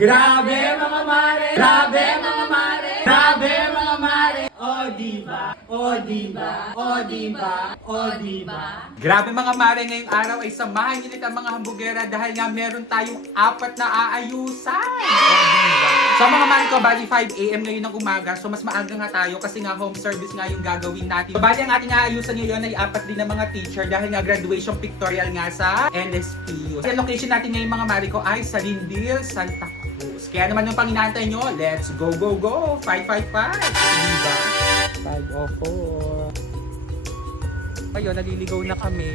Grabe mga mare! Grabe mga mare! Grabe mga mare! O diba? O diba? O diba? O diba? Grabe mga mare, ngayong araw ay samahan niyo ulit ang mga hambugera dahil nga meron tayong 4 na aayusan. O diba? So mga mare ko, bali 5 AM ngayon ng umaga. So mas maaga nga tayo kasi nga home service nga yung gagawin natin. So bali ang ating aayusan ngayon ay 4 din ng mga teacher dahil nga graduation pictorial nga sa NSPU. Ang location natin ngayon mga mare ko ay sa Lindil, Santa Cruz. Kaya naman yung panginaantay nyo, let's go, go, go! 555! Diba? 504. Ayun, naliligaw na kami.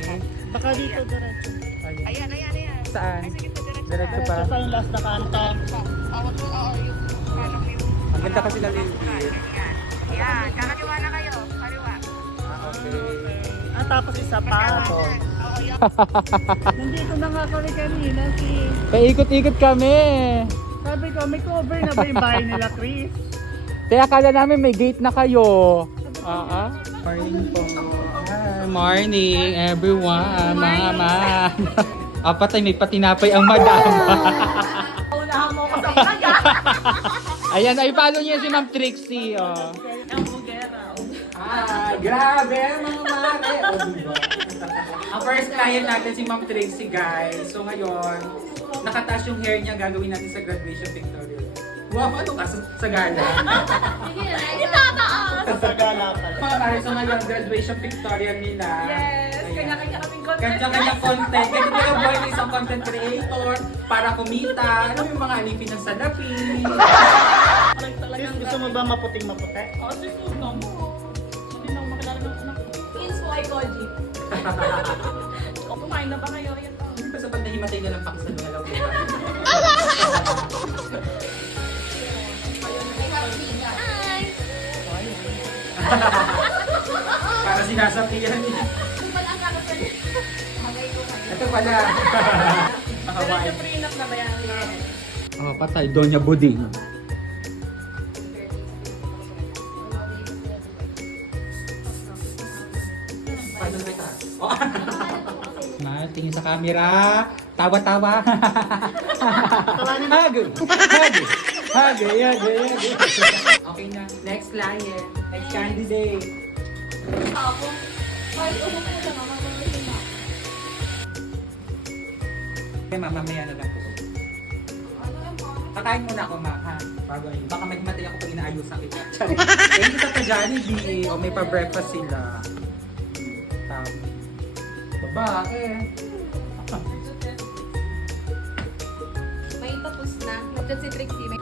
Baka dito diretso. Ayan. Ayan. Saan? Ay, sige, diretso. Diretso pa. Ito pa yung last na kanta. Awat mo, yung parang yung... Ang ganda kasi na Lindil. Ayan, kakaliwa na kayo. Kaliwa. Okay. Tapos isa pa. Ako. Oo, yun. Nandito na nga kami kanina si... Paikot-ikot kami. Sabi ko, may cover na ba yung bahay nila, Chris? Kaya akala namin may gate na kayo. Morning po. Hi, morning everyone. Mama. Apatay, may patinapay ang madam. Unahan mo ko sa umaga. Ayan, ay follow niya si Ma'am Trixie. Oh. Ang bugera. Grabe mga mare. Ang first client natin si Ma'am Trixie, guys. So ngayon, nakataas yung hair niya, gagawin natin sa graduation pictorial. Wow, ano ka sa gala? Itataas. Sa gala pala. Mga mare, so ngayon, graduation pictorial nila. Yes, Ayan. kanya-kanya kaming content. Kanya-kanya content. Kaya talaga buhay na isang content creator para kumita. Ano yung mga alipin ng salapi? Chris, gusto mo ba maputing-maputi? Kasi suno mo. Hindi na ako makilala ng anak ko. Inspo ay Koji. Kumain na ba kayo? Ayan pa. Hindi pa sa pag nahimatay na lang pakisal na lang. Hi! Para sinasapihan niya. Ito pala ang kakapal. Ito pala. Diretso prenup na ba yan? Oh, patay. Doña Buding. Paano na ito? Oh. Tingin sa camera. Tawa-tawa. Hug. Okay na. Next client. Next candidate. Ako. Ay, upo ko lang. Mamamalit na. Okay, mamamaya na lang po. Kakain muna ako, ma, ha? Bago ayun. Baka magmatay ako pag inaayusan kita. Charing. Eh, kita pa Jollibee. O may pa-breakfast sila. Babae. May tapos na. Nandiyan si Trixie. May...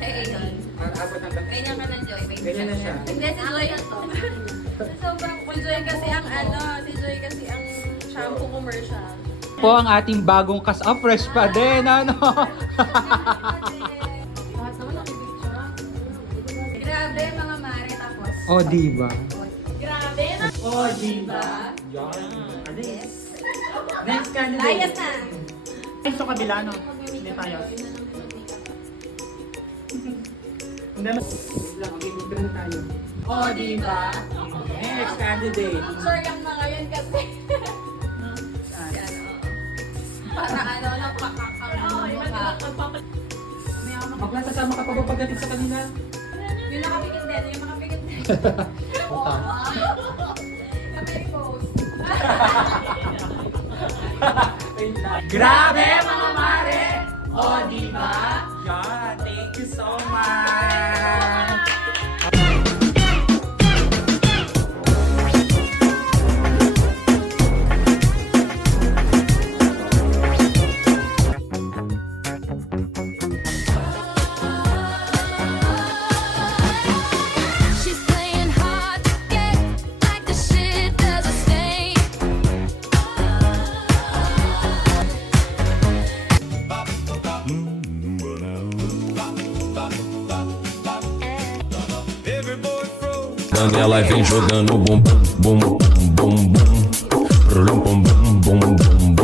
Hey, Abot hanggang ganyan ka ng Joy. Ganyan na siya. Hindi, si Joy na to. Sobrang cool. Si Joy kasi ang si Joy kasi ang shampoo commercial. po ang ating bagong fresh pa din, ano? Grabe mga mare tapos. O, diba? Grabe na. O, diba? Yan. Yes. Next candidate. Layas na. Ay, sa kabila, no? Hindi tayo. Hindi na. Wait lang, okay, mag tayo. O, diba? Next candidate. Sure kang na ngayon kasi. Yan, oo. Para ano, napakakaw mo ka. Maglasasama ka pa ba pagdating sa kanila? Yung nakapikit din, yung nakapikit din. Puta. Kapit post. Grabe mga mare! O, diba? Yan, thank you so much! She's playing hard to get, like the shit doesn't stay. Ela vem jogando bum bum bum bum bum bum bum bum bum